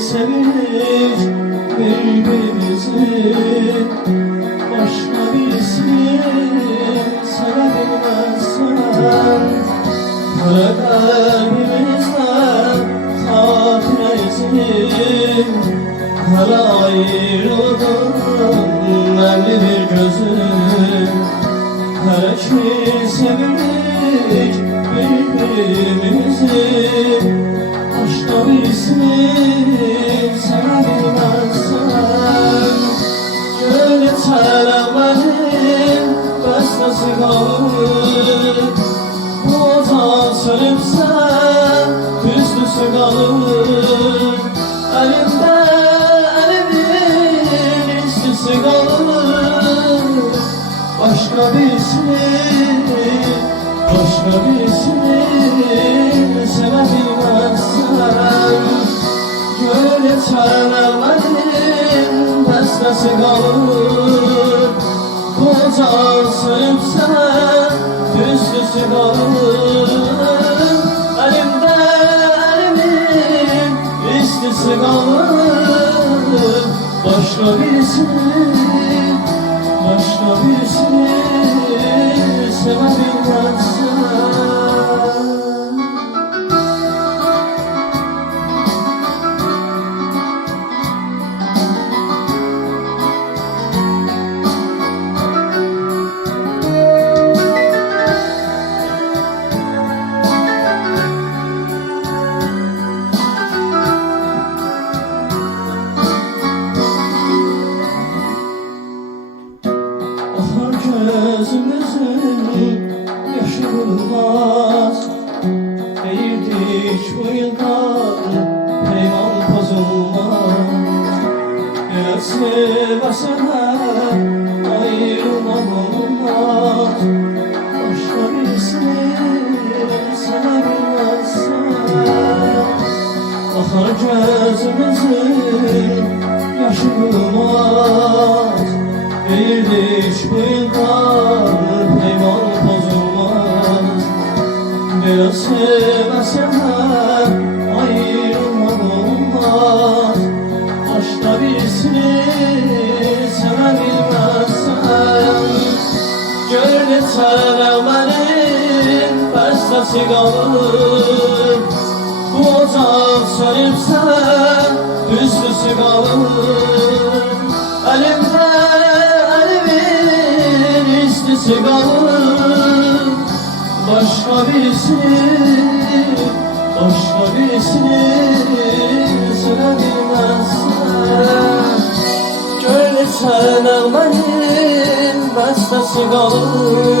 sevinç birbirimizi başka birisini sevebilmezsen kara kalbimizden tatil etsin kara ayrılığın nemli bir gözüm kara ki sevinç birbirimizi başka birisini sevebilmezsen gönül çelemenin bestesi kalır bu odan sönüpse üstüsü kalır elimde elimin üstüsü kalır başka birisini sevebilmezsen gönül çelemenin bestesi kalır bu odan sönüpse üstüsü kalır elimde elimin üstüsü kalır başka birisini sevebilmezsen Ahar gözümüzün yaşı bulmaz Eğildik bu yıldan peyman bozulmaz Eğer seversen ayrılmam olmaz Başka birisini sevebilmezsen Ahar gözümüzün yaşı bulmaz Eğildik bu yıldan peyman bozulmaz Biraz seversen ayrılmam olmaz Başka birisini sevebilmezsen Gönül çelemenin bestesi kalır Bu ocak sönüpse üstüsü kalır Elimde üstüsü kalır başka birisini sevebilmezsen Gönül çelemenin bestesi kalır